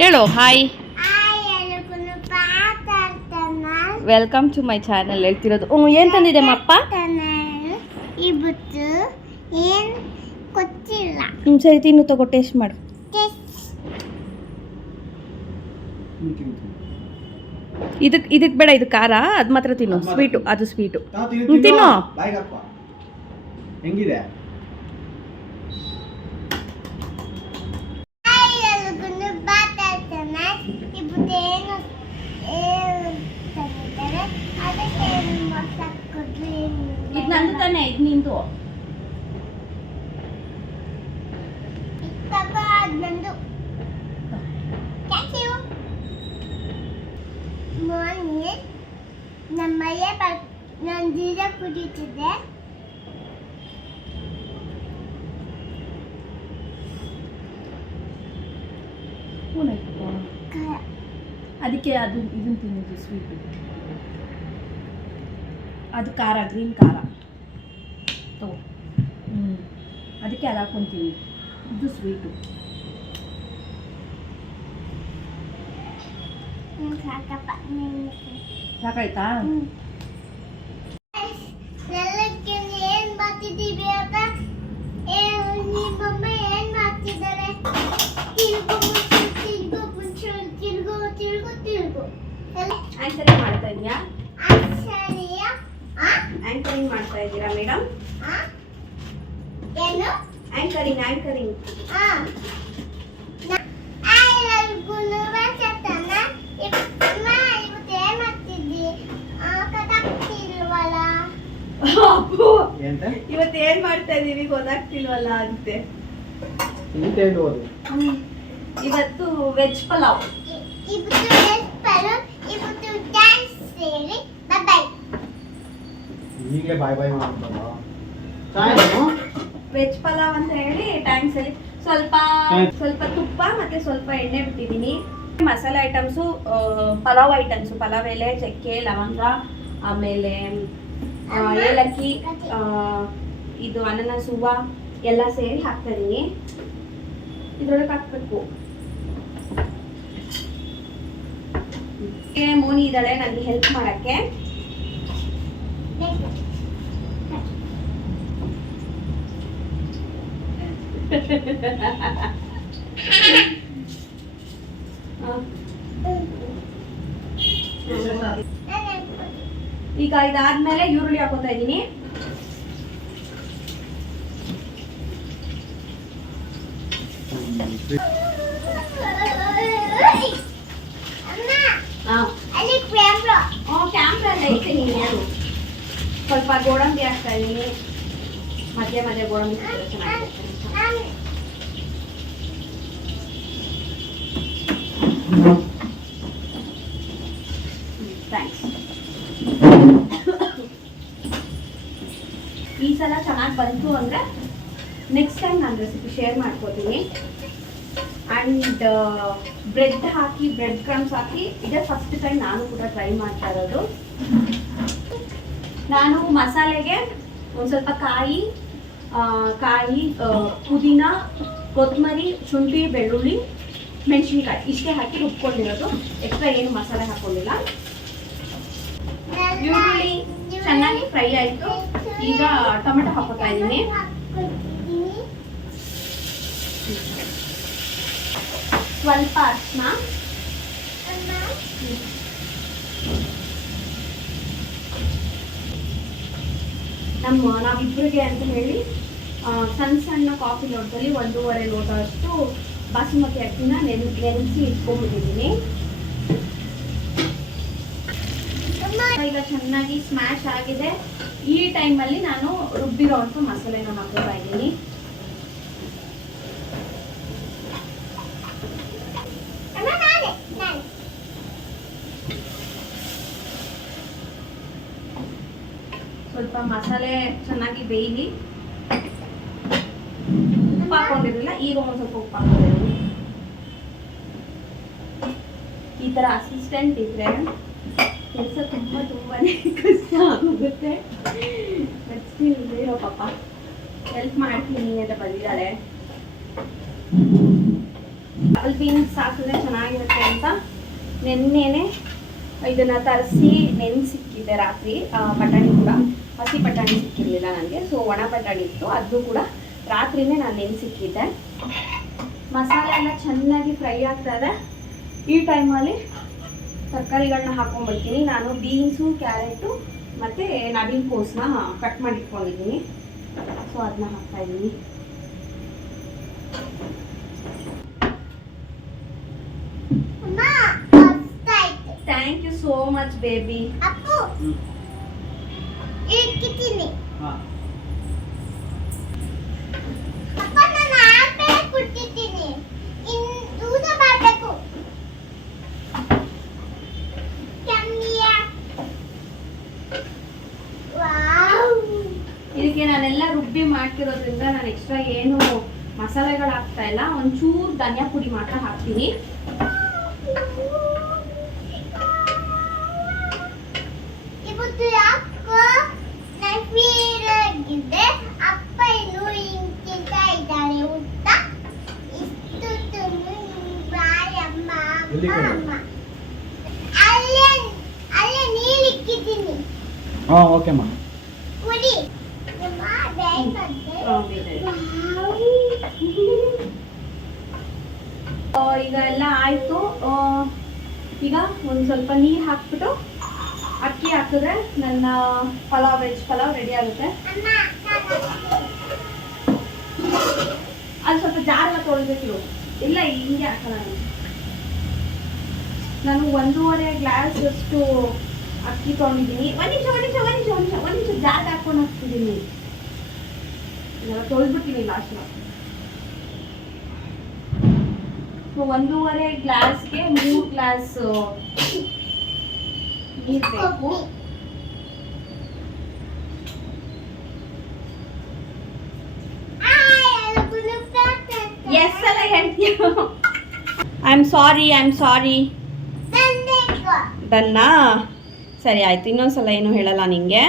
ಹೇಳು hi. Welcome to my channel ಹೇಳ್ತಿರೋದು. ಏನು ತಂದಿದೆ ಅಪ್ಪ? ಸರಿ ತಿನ್ನು, ತಗೋ ಟೇಸ್ಟ್ ಮಾಡು. ಇದಕ್ಕೆ ಬೇಡ, ಇದು ಖಾರ, ಅದು ಮಾತ್ರ ತಿನ್ನು. ಸ್ವೀಟು, ಅದು ಸ್ವೀಟು ತಿನ್ನು. ಹೆಂಗಿದೆ? ಇದು ನಂದು ತಾನೆ, ಇದು ನಿಂದು. ನಮ್ಮಯ್ಯ ನಂದಿರ ಕುಡಿತಿದೆ. ಅದಕ್ಕೆ ಅದು ಇದನ್ನು ತಿನ್ನೋದು ಸ್ವೀಟು, ಅದು ಖಾರ, ಗ್ರೀನ್ ಖಾರ ತಗೋ. ಅದಕ್ಕೆ ಅದು ಹಾಕ್ಕೊಂತೀನಿ. ಇದು ಸ್ವೀಟು. ಸಾಕಾಯ್ತಾ? ಏನ್ ಮಾಡ್ತಿದ್ದೀವಿ ಅಂತ ನಿಮ್ಮಮ್ಮ ಏನ್ ಮಾಡ್ತಿದ್ದಾರೆ? ತಿರುಗು ಆಂಕರಿಂಗ್ ಮಾಡ್ತಾ ಇದೀಯಾ? ಆಂಕರಿಂಗ್ ಮಾಡ್ತಾ ಇದ್ದೀರಾ ಮೇಡಮ್? ಏನು ಆಂಕರಿಂಗ್? ಇವತ್ತು ಏನ್ ಮಾಡ್ತಾ ಇದೀವಿ ಗೊತ್ತಾಗ್ತಿಲ್ವಲ್ಲ ಅಂತೆ. ಇವತ್ತು ವೆಜ್ ಪಲಾವ್. ವೆಜ್ ಪಲಾವ್ ಅಂತ ಹೇಳಿ ಟ್ಯಾಂಕ್ಸ್ ಅಲ್ಲಿ ಸ್ವಲ್ಪ ತುಪ್ಪ ಮತ್ತೆ ಸ್ವಲ್ಪ ಎಣ್ಣೆ ಬಿಟ್ಟಿದ್ದೀನಿ. ಮಸಾಲೆ ಐಟಮ್ಸು, ಪಲಾವ್ ಐಟಮ್ಸು, ಪಲಾವ್ ಎಲೆ, ಚಕ್ಕೆ, ಲವಂಗ, ಆಮೇಲೆ ಏಲಕ್ಕಿ, ಇದು ಅನಾನಸ್ ಹೂವು ಎಲ್ಲ ಸೇರಿ ಹಾಕ್ತಾ ಇದೀನಿ. ಇದ್ರೊಳಗೆ ಹಾಕ್ಬೇಕು. ಮೋನಿ ಇದ್ದಾಳೆ ನನಗೆ ಹೆಲ್ಪ್ ಮಾಡಕ್ಕೆ. ಈಗ ಇದಾದ್ಮೇಲೆ ಈರುಳ್ಳಿ ಹಾಕೋತಾ ಇದ್ದೀನಿ. ಕ್ಯಾಮ್ರಾ ಐತೆ, ನೀನು ಯಾರು? ಸ್ವಲ್ಪ ಗೋಡಂಬಿ ಹಾಕ್ತಾ ಇದ್ದೀನಿ. ಮಧ್ಯ ಗೋಡಂಬಿ ಚೆನ್ನಾಗಿ. ಥ್ಯಾಂಕ್ಸ್. ಈ ಸಲ ಚೆನ್ನಾಗಿ ಬಂತು ಅಂದರೆ ನೆಕ್ಸ್ಟ್ ಟೈಮ್ ನಾನು ರೆಸಿಪಿ ಶೇರ್ ಮಾಡ್ಕೋತೀನಿ. ಆ್ಯಂಡ್ ಬ್ರೆಡ್ ಹಾಕಿ, ಬ್ರೆಡ್ ಕ್ರಮ್ಸ್ ಹಾಕಿ, ಇದೇ ಫಸ್ಟ್ ಟೈಮ್ ನಾನು ಕೂಡ ಟ್ರೈ ಮಾಡ್ತಾ ಇರೋದು. ನಾನು ಮಸಾಲೆಗೆ ಒಂದು ಸ್ವಲ್ಪ ಕಾಯಿ, ಪುದೀನ, ಕೊತ್ತಂಬರಿ, ಶುಂಠಿ, ಬೆಳ್ಳುಳ್ಳಿ, ಮೆಣಸಿನ್ಕಾಯಿ ಇಷ್ಟೇ ಹಾಕಿ ರುಬ್ಕೊಂಡಿರೋದು. ಎಕ್ಸ್ಟ್ರಾ ಏನು ಮಸಾಲೆ ಹಾಕೊಂಡಿಲ್ಲ. ಈರುಳ್ಳಿ ಚೆನ್ನಾಗಿ ಫ್ರೈ ಆಯಿತು. ಈಗ ಟೊಮೆಟೊ ಹಾಕೋತಾ ಇದ್ದೀನಿ. ಸ್ವಲ್ಪ ಅರಿಶಿನ, ನಾವಿಬ್ಬರಿಗೆ ಅಂತ ಹೇಳಿ ಸಣ್ಣ ಕಾಫಿ ಲೋಟದಲ್ಲಿ 1.5 ಲೋಟ ಅಷ್ಟು ಬಾಸುಮತಿ ಅಕ್ಕಿನ ನೆನೆಸಿ ಇಟ್ಕೊಂಡ್ಬಿಟ್ಟಿದ್ದೀನಿ. ಈಗ ಚೆನ್ನಾಗಿ ಸ್ಮ್ಯಾಶ್ ಆಗಿದೆ. ಈ ಟೈಮಲ್ಲಿ ನಾನು ರುಬ್ಬಿರೋಂಥ ಮಸಾಲೆನ ಹಾಕೋತಾ ಇದ್ದೀನಿ. ಸ್ವಲ್ಪ ಮಸಾಲೆ ಚೆನ್ನಾಗಿ ಬೇಯಲಿ. ಉಪ್ಪು ಹಾಕೊಂಡಿರಲಿಲ್ಲ, ಈಗ ಒಂದು ಸ್ವಲ್ಪ ಉಪ್ಪು ಹಾಕೊಂಡಿದ್ದೀನಿ. ಈ ಥರ ಅಸಿಸ್ಟೆಂಟ್ ಇದ್ರೆ ಕೆಲಸ ತುಂಬಾನೇ ಕಷ್ಟ ಆಗುತ್ತೆ. ಇರೋ ಪಾಪ ಹೆಲ್ಪ್ ಮಾಡ್ತೀನಿ ಅಂತ ಬಂದಿದ್ದಾಳೆ. ಡಬಲ್ ಬೀನ್ಸ್ ಹಾಕಿದ್ರೆ ಚೆನ್ನಾಗಿರುತ್ತೆ ಅಂತ ನೆನ್ನೆನೆ ಇದನ್ನು ತರಿಸಿ ನೆನೆಸಿಕ್ಕಿದ್ದೆ ರಾತ್ರಿ. ಬಟಾಣಿ ಕೂಡ ಹಸಿ ಬಟಾಣಿ ಸಿಕ್ಕಿರಲಿಲ್ಲ ನನಗೆ, ಸೊ ಒಣ ಬಟಾಣಿ ಇತ್ತು, ಅದು ಕೂಡ ರಾತ್ರಿನೇ ನಾನು ನೆನೆಸಿಕ್ಕಿದ್ದೆ. ಮಸಾಲೆ ಎಲ್ಲ ಚೆನ್ನಾಗಿ ಫ್ರೈ ಆಗ್ತದೆ. ಈ ಟೈಮಲ್ಲಿ ತರಕಾರಿಗಳನ್ನ ಹಾಕೊಂಡ್ಬಿಡ್ತೀನಿ. ನಾನು ಬೀನ್ಸು, ಕ್ಯಾರೆಟು ಮತ್ತು ನವಿಲು ಕೋಸನ್ನ ಕಟ್ ಮಾಡಿ ಇಟ್ಕೊಂಡಿದ್ದೀನಿ, ಸೊ ಅದನ್ನ ಹಾಕ್ತಾಯಿದ್ದೀನಿ. Thank you so much baby. ಅಪ್ಪು ಇಕ್ಕಿತೀನಿ. ಅಪ್ಪ ನಾನು ಆಪಲ್ ಕುಟ್ಟಿದ್ದೀನಿ. ದೂರ ಮಾಡಬೇಕು. ಕಮ್ಮಿಯಾ. ವಾವ್. ಇದಕ್ಕೆ ನಾನೆಲ್ಲ ರುಬ್ಬಿ ಮಾಡ್ತಿರೋದ್ರಿಂದ ನಾನು ಎಕ್ಸ್ಟ್ರಾ ಏನು ಮಸಾಲೆಗಳು ಹಾಕ್ತಾ ಇಲ್ಲ. ಒಂಚೂರು ಧನಿಯಾ ಪುಡಿ ಮಾತ್ರ ಹಾಕ್ತೀನಿ. ಇವತ್ತು ಯಾಕೋ ನೈಫೀರಾಗಿದೆ. ಅಪ್ಪ ಇನ್ನು ಹಿಂಗಿಂತ ಇದ್ದಾರೆ ಊಟ. ಇಷ್ಟು ಬಾಯ್ ಅಮ್ಮ ಅಮ್ಮ. ಅಲ್ಲೇ ನೀರಿಕ್ಕಿದ್ದೀನಿ. ಓಕೆ ಅಮ್ಮ. ಕುಡಿ. ಅಮ್ಮ ಬೇಗ ಈಗ ಎಲ್ಲ ಆಯಿತು. ಈಗ ಒಂದು ಸ್ವಲ್ಪ ನೀರು ಹಾಕ್ಬಿಟ್ಟು ಅಕ್ಕಿ ಹಾಕಿದ್ರೆ ನನ್ನ ಪಲಾವ್, ವೆಜ್ ಪಲಾವ್ ರೆಡಿ ಆಗುತ್ತೆ. ಅದು ಸ್ವಲ್ಪ ಜಾರೆಲ್ಲ ತೊಳ್ಬೇಕಿರು. ಇಲ್ಲ ಹಿಂಗೆ ಹಾಕಲ್ಲ. ನಾನು 1.5 ಗ್ಲಾಸ್ ಅಷ್ಟು ಅಕ್ಕಿ ತೊಗೊಂಡಿದ್ದೀನಿ. ಒಂದು ನಿಮಿಷ ಜಾಗ ಹಾಕೊಂಡು ಹಾಕ್ತಿದ್ದೀನಿ. ಇದೆಲ್ಲ ತೊಳ್ಬಿಡ್ತೀನಿ ಲಾಸ್ಟ್. ಸೊ 1.5 ಗ್ಲಾಸ್ಗೆ 3 ಗ್ಲಾಸ್ ನೀರು ಬೇಕು. ಎಸ್ ಅಲ್ಲ ಹೇಳ್ತೀಯ. I am sorry. ಡನ್ನಾ? ಸರಿ ಆಯ್ತು, ಇನ್ನೊಂದ್ಸಲ ಏನು ಹೇಳಲ್ಲ ನಿಂಗೆ.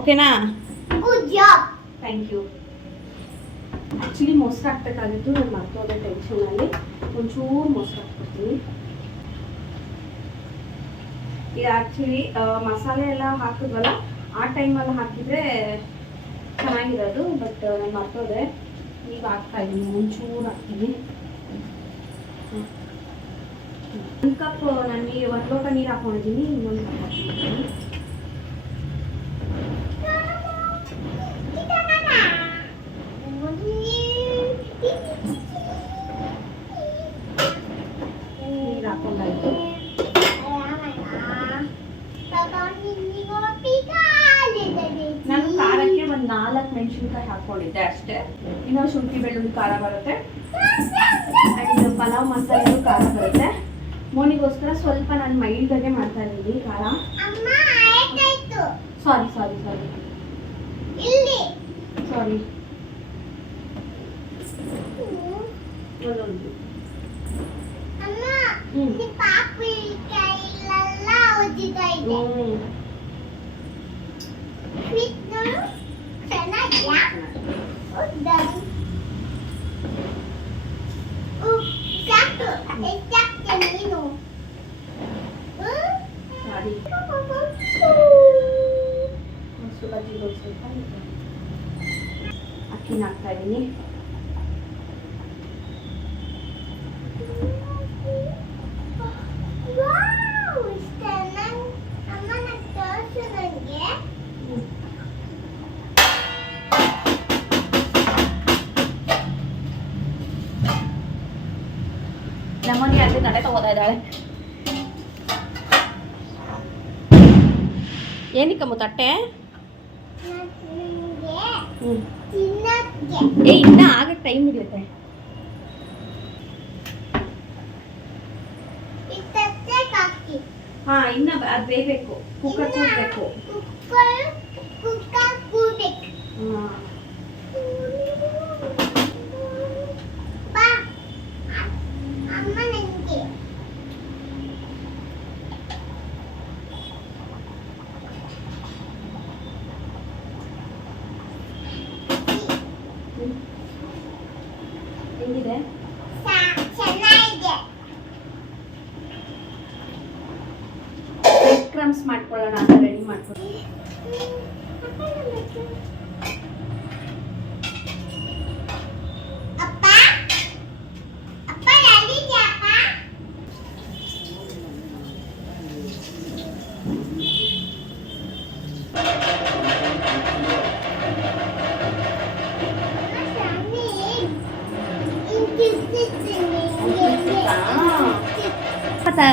ಓಕೆನಾ? Good job. Thank you. Actually ಮೊಸರು ಹಾಕ್ಬೇಕಾಗಿತ್ತು, ನಾನು ಮರ್ತೋದೆ ಟೆನ್ಷನಲ್ಲಿ. ಒಂಚೂರು ಮೊಸರು ಹಾಕ್ಬಿಡ್ತೀನಿ. ಇದು ಆ್ಯಕ್ಚುಲಿ ಮಸಾಲೆ ಎಲ್ಲ ಹಾಕಿದ್ವಲ್ಲ, ಆ ಟೈಮಲ್ಲಿ ಹಾಕಿದರೆ ಚೆನ್ನಾಗಿರೋದು, ಬಟ್ ನಾನು ಮರ್ತೋದೆ. ಈಗ ಹಾಕ್ತಾಯಿದ್ದೀನಿ, ಒಂಚೂರು ಹಾಕ್ತೀನಿ. 1 ಕಪ್ ನಾನು 1 ಲೋಟ ನೀರು ಹಾಕ್ಕೊಂಡಿದ್ದೀನಿ. ಇನ್ನೊಂದು ಕಪ್ ಹಾಕ್ತೀನಿ. ನೀರು ಹಾಕೊಂಡಾಯ್ತು. ನಾನು ಖಾರಕ್ಕೆ ಒಂದು 4 ಮೆಣಸಿನ್ಕಾಯಿ ಹಾಕ್ಕೊಂಡಿದ್ದೆ ಅಷ್ಟೇ. ಇನ್ನೊಂದು ಶುಂಠಿ ಬೆಳ್ಳುಳ್ಳಿ ಖಾರ ಬರುತ್ತೆ, ಆ್ಯಂಡ್ ಪಲಾವ್ ಮಸಾಲೆಗೂ ಖಾರ ಬರುತ್ತೆ. ಮೋನಿಗೋಸ್ಕರ ಸ್ವಲ್ಪ ನಾನು ಮೈಲ್ದಾಗೆ ಮಾಡ್ತಾ ಇದ್ದೀನಿ ಖಾರ. ಸಾರಿ ಒಂದೊಂದು. ಅಕ್ಕಿನ ಹಾಕ್ತಾ ಇದ್ದೀನಿ. ನಮ್ಮನೆ ಅಲ್ಲಿ ನಡೆ ತಗೋತಾ ಇದ್ದಾಳೆ. ಏನಕ್ಕಮ್ಮ ತಟ್ಟೆ? ಇನ್ನ ಆಗಕ್ಕೆ ಟೈಮ್ ಹಿಡಿಯುತ್ತೆ. ಹಾ, ಇನ್ನ ಅದು ಬೇಯಬೇಕು, ಕುಕ್ಕರ್ ಕೂರ್ಬೇಕು. ಹೆಂಗಿದೆ? ಕ್ರಮ್ಸ್ ಮಾಡ್ಕೊಳ್ಳೋಣ ಅಂತ ರೆಡಿ ಮಾಡ್ಕೊಳ್ಳಿ. ಅಪ್ಪ ಅಪ್ಪ ಎಲ್ಲಿದ್ಯಪ್ಪ?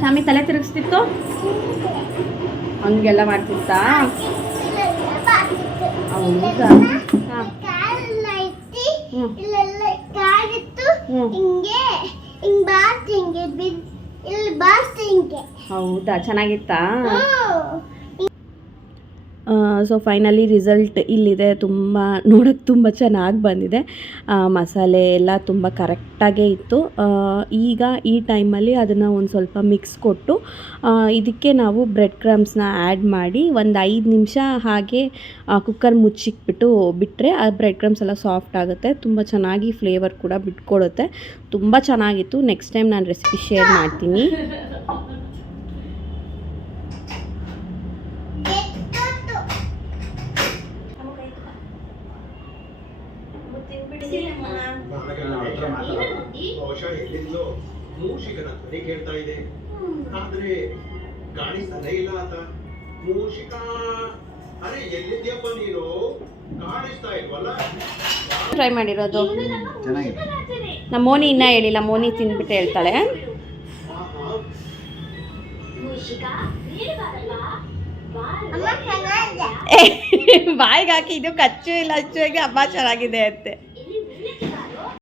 ಸ್ವಾಮಿ ತಲೆ ತಿರುಗಿಸ್ತಿತ್ತು, ಹಂಗೆಲ್ಲ ಮಾಡ್ತಿತ್ತಾ? ಹೌದಾ? ಇಲ್ಲೆಲ್ಲ ಕಾಗಿತ್ತು, ಹಿಂಗೆ ಹಿಂಗ್ ಬಾರ್ಸ್ ಹಿಂಗೆ ಇಲ್ಲಿ ಬಾರ್ಸ್ ಹಿಂಗೆ. ಹೌದಾ, ಚೆನ್ನಾಗಿತ್ತಾ? ಸೊ ಫೈನಲಿ ರಿಸಲ್ಟ್ ಇಲ್ಲಿದೆ. ತುಂಬ ನೋಡೋಕ್ಕೆ ತುಂಬ ಚೆನ್ನಾಗಿ ಬಂದಿದೆ. ಮಸಾಲೆ ಎಲ್ಲ ತುಂಬ ಕರೆಕ್ಟಾಗೇ ಇತ್ತು. ಈಗ ಈ ಟೈಮಲ್ಲಿ ಅದನ್ನು ಒಂದು ಸ್ವಲ್ಪ ಮಿಕ್ಸ್ ಕೊಟ್ಟು ಇದಕ್ಕೆ ನಾವು ಬ್ರೆಡ್ ಕ್ರಮ್ಸ್ನ ಆ್ಯಡ್ ಮಾಡಿ ಒಂದು 5 ನಿಮಿಷ ಹಾಗೆ ಕುಕ್ಕರ್ ಮುಚ್ಚಿಕ್ಬಿಟ್ಟು ಬಿಟ್ಟರೆ ಆ ಬ್ರೆಡ್ ಕ್ರಮ್ಸ್ ಎಲ್ಲ ಸಾಫ್ಟ್ ಆಗುತ್ತೆ. ತುಂಬ ಚೆನ್ನಾಗಿ ಫ್ಲೇವರ್ ಕೂಡ ಬಿಟ್ಕೊಡುತ್ತೆ. ತುಂಬ ಚೆನ್ನಾಗಿತ್ತು. ನೆಕ್ಸ್ಟ್ ಟೈಮ್ ನಾನು ರೆಸಿಪಿ ಶೇರ್ ಮಾಡ್ತೀನಿ. ಬಹುಶಃ ಎಲ್ಲಿಂದೋ ಮೂಷಿಕನ ಧ್ವನಿ ಕೇಳ್ತಾ ಇದೆ, ಆದ್ರೆ ಕಾಣಿಸ್ತಾನೆ ಇಲ್ಲ ಆತ. ಮೂಷಿಕ, ಅರೆ ಎಲ್ಲಿದ್ಯಪ್ಪ ನೀನು? ಕಾಣಿಸ್ತಾ ಇಲ್ವಲ್ಲ? ಟ್ರೈ ಮಾಡಿರೋದು ಚೆನ್ನಾಗಿದೆ. ನಮ್ಮ ಮೋನಿ ಇನ್ನೂ ಹೇಳಿಲ್ಲ. ಮೋನಿ ತಿಂದ್ಬಿಟ್ಟು ಹೇಳ್ತಾಳೆ. ಅಮ್ಮ ಚೆನ್ನಾಗಿದೆ. ಬಾಯಿಗೆ ಹಾಕಿ ಇದು ಕಚ್ಚು ಇಲ್ಲ ಅಚ್ಚುವಾಗಿ ಅಮ್ಮ ಚೆನ್ನಾಗಿದೆ ಅಂತೆ.